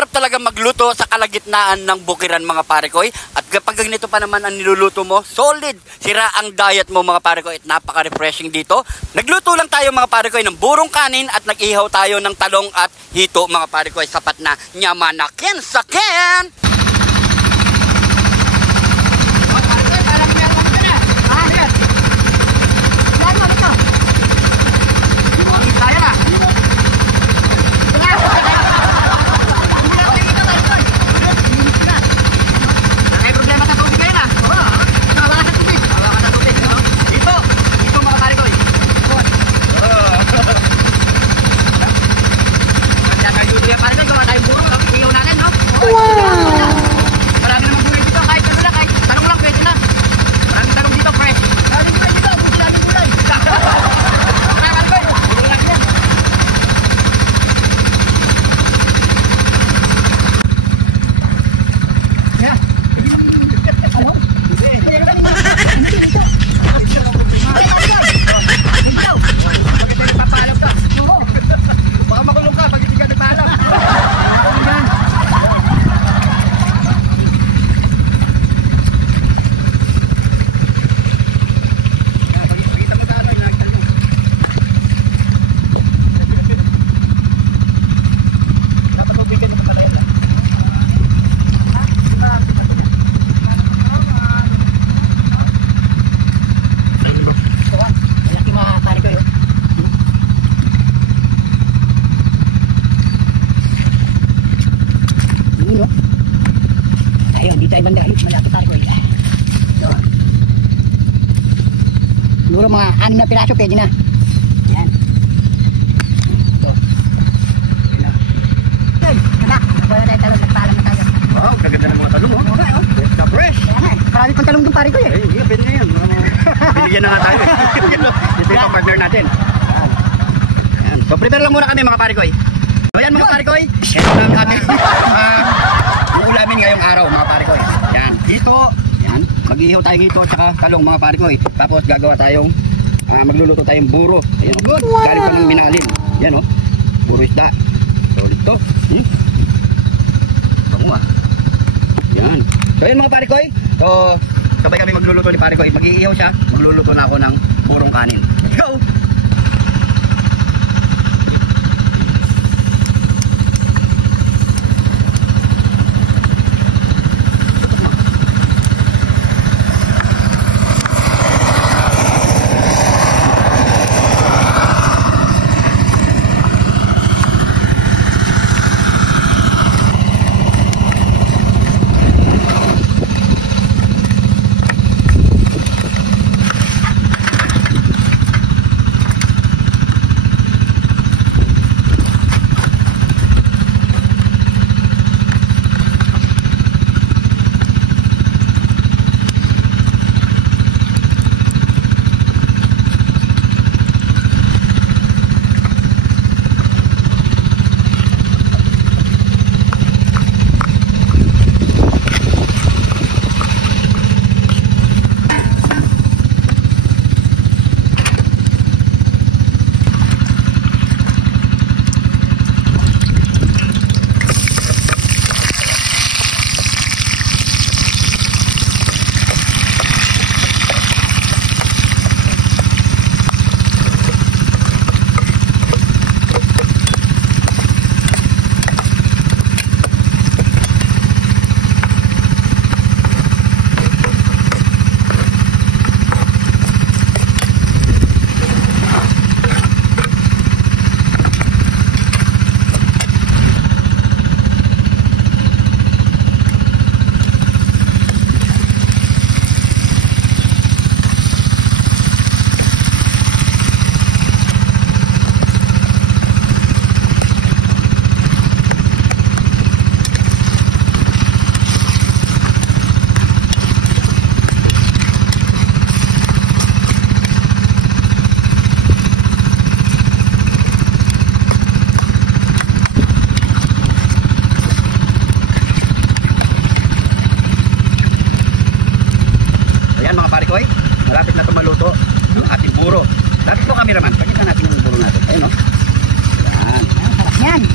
Masarap talaga magluto sa kalagitnaan ng bukiran mga pare ko. At kapag ganito pa naman ang niluluto mo, solid. Sira ang diet mo mga pare ko at napaka-refreshing dito. Nagluto lang tayo mga pare ko ng burong kanin at nag-ihaw tayo ng talong at hito mga pare ko. Sapat na nyamanakin sakin. Siguro mga 6 na piraso pwede na. Yan. Ito. Yan na. Yan. Anak, wala tayo talong. Nagpaalam na tayo. Wow, kaganda ng mga talong. Oh. Okay, oh. Fresh na fresh. Yan. Marami pang talong doon pare ko eh. Ay, hindi, pwede na yan. Binigyan na nga tayo. Ito yung partner natin. Yan. So, prepare lang muna kami mga pare ko. So, yan mga pare ko. Ito na ang ating yung ulamin ngayong araw mga pare ko. Yan. Dito. Yan. Mag-ihaw tayo dito at saka talong mga pare ko. Tapos gagawa tayong magluluto tayong buro. Ayan. Wow. Galing pa ng Minalin. Yan o. Buro isda. So dito. Bango ah. Yan. So yun mga pare ko. So sabay kami magluluto ni pare ko. Mag-iihaw siya. Magluluto na ako ng burong kanin. Let's go!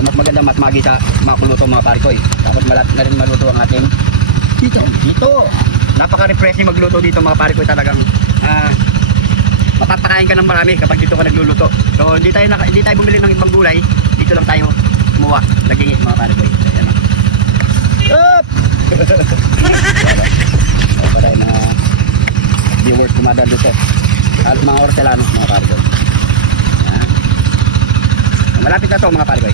So, mas maganda mas magi sa makuluto mga parikoy. Tapos malapit na rin maluto ang ating dito. Napaka-refreshing magluto dito mga parikoy, talagang mapapakain ka ng marami kapag dito ka nagluluto. So hindi tayo bumili ng ibang gulay, dito lang tayo kumuha, nagingi mga parikoy. Ayan na. Up! Para na viewers kumada dito. At mga hortelanos mga parikoy. Malapit na to mga parikoy.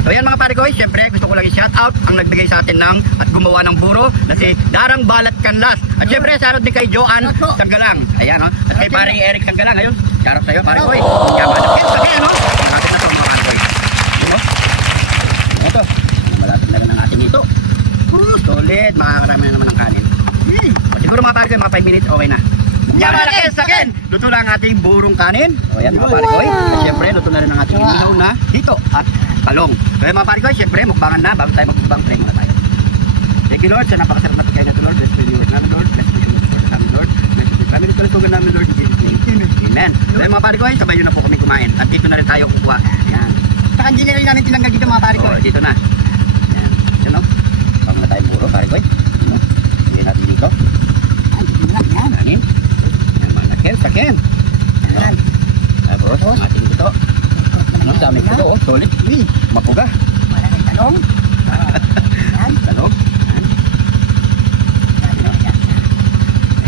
So yan mga parikoy, syempre gusto ko lang i-shout out ang nagbigay sa atin ng at gumawa ng buro na si Darang Balat Canlas. At syempre shoutout din kay Joanne Sanggalang. Ayan, no? At kay paring Eric Sanggalang. Ayun, shoutout sa'yo parikoy. Yaman. Okay, no? Malapit na to mga parikoy. Ano? Ito, malapit na rin ang ating ito. Solid, makakarami na naman ng kanin. Siguro mga parikoy, mga 5 minutes okay na. Yaman, sakin! Luto lang ang ating burong kanin. O yan mga parikoy. At syempre, luto na rin ang ating inihaw na hito at talong. Kaya mga parikoy, syempre, mukbangan na. Bago tayo magbang, pray muna tayo. Thank you Lord, sa napakasarap na pagkain natin Lord. Bless you Lord namin Lord. Bless you namin Lord. Bless you kami rin kalusugan namin Lord. In Jesus name. Amen. Kaya mga parikoy, sabay nyo na po kami kumain. At dito na rin tayo kukuha. Ayan. Saka hindi na rin namin tinanggal dito mga parikoy. O, dito na. Ayan. Ayan o. Pag na tayo buro parikoy. Hindi natin dito. Ay, dito na. Yan. Ayan. Ayan mga sakin. Ayan. Tapos, ating dito. Ano sa amin dito? Solid. Mapuga. Maraming talong. Yan. Talong.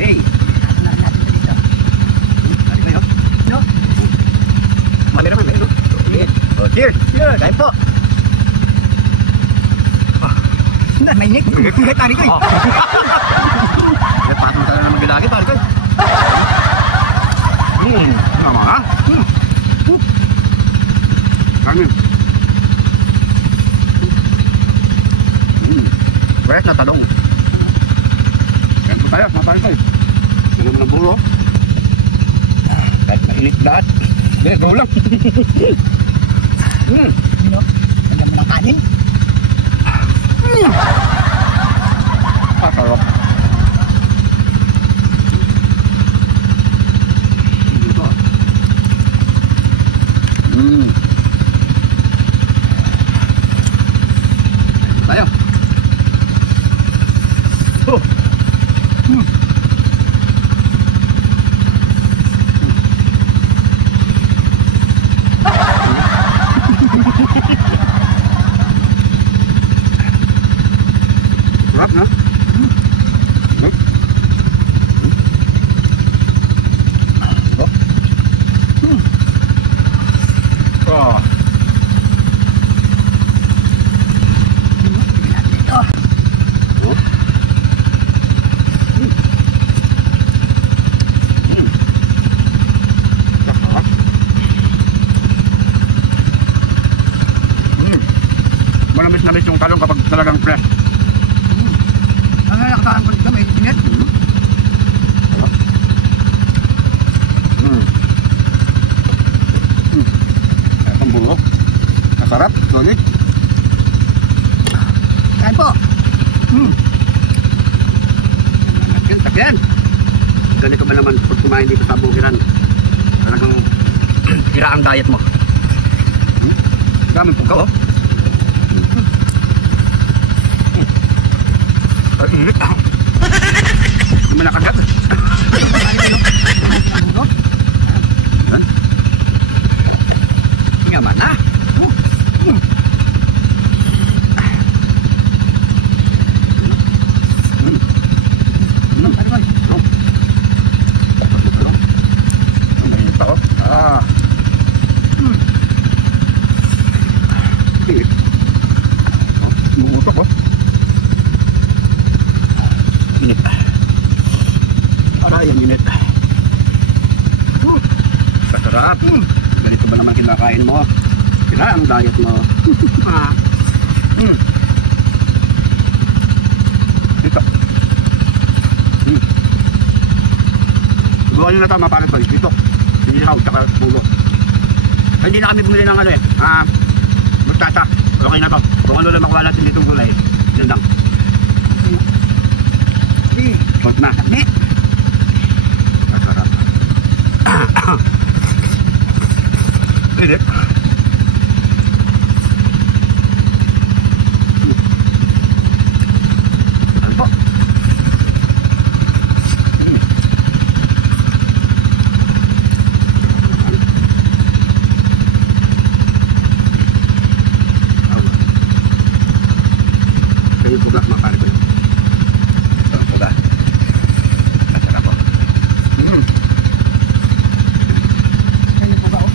Hey. Cheers! Cheers! Kain po! May nik. May parikoy. May patong talaga naman gilagi, parikoy. Ano ha? Kanin. Fresh na talong. Kain po tayo, mga parikoy. Ano naman ang buro? Kahit mainit lahat. Hindi, go lang. Ano? Lagyan mo ng kanin. Sarap. Dito. Tayo. Sarap na. Malamis na yung talong kapag talagang fresh. Ang nalakataan ko dito, may init. Kaya pang buro. Masarap, solid. Kain po. Sakyan. Ganito ba naman pag kumain dito sa bukiran? Talagang tira ang diet mo. Daming pagka, oh. Ay, init ah. Naman nakagat. Yan. Yaman na. Umuusok oh. Init. Aray, ang init. Kasarap. Ganito ba naman kinakain mo? Sila ang diet mo. Dito. Gawa nyo na tama para ito. Dito. Sinihaw, tsaka pulo. Ay, hindi na kami bumili ng ano eh. Mustasa. Okay na to. Kung ano lang makuha natin ditong gulay. Yan lang. Hot na. Masarap. Pwede. Yan yung buga mga pare ko. Ito ang buga. Masarap po. Ano po ba oh?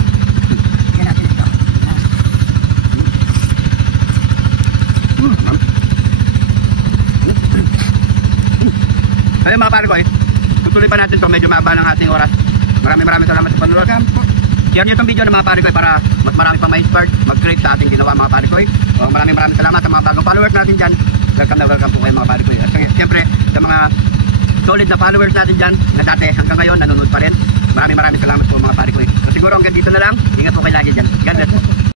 Yan natin ito. Ayun mga pare ko tutuloy pa natin to, medyo mahaba ng ating oras. Maraming salamat sa panonood. Share nyo itong video ng mga pare ko para mas marami pa ma-inspired mag-crave sa ating ginawa mga pare ko. Maraming salamat sa mga bagong followers natin dyan. Welcome na welcome po kayo mga pare ko. At siyempre sa mga solid na followers natin dyan na dati hanggang ngayon nanonood pa rin. Maraming salamat po mga pare ko. So siguro hanggang dito na lang. Ingat po kayo lagi dyan. God bless.